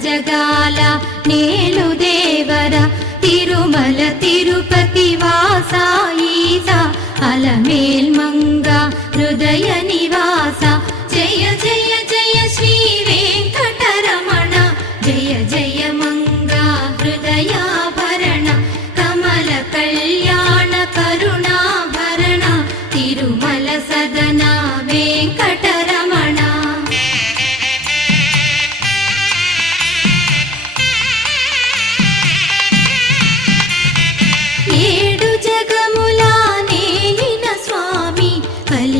జగాల నేలు దేవర తిరుమల తిరుపతి వాసా ఈసా అలమేల్ మంగ హృదయ నివాస జయ జయ జయ శ్రీ వెంకటరమణ జయ జయ మంగ హృదయాభరణ కమల కళ్యాణ కరుణాభరణ తిరుమల సదనా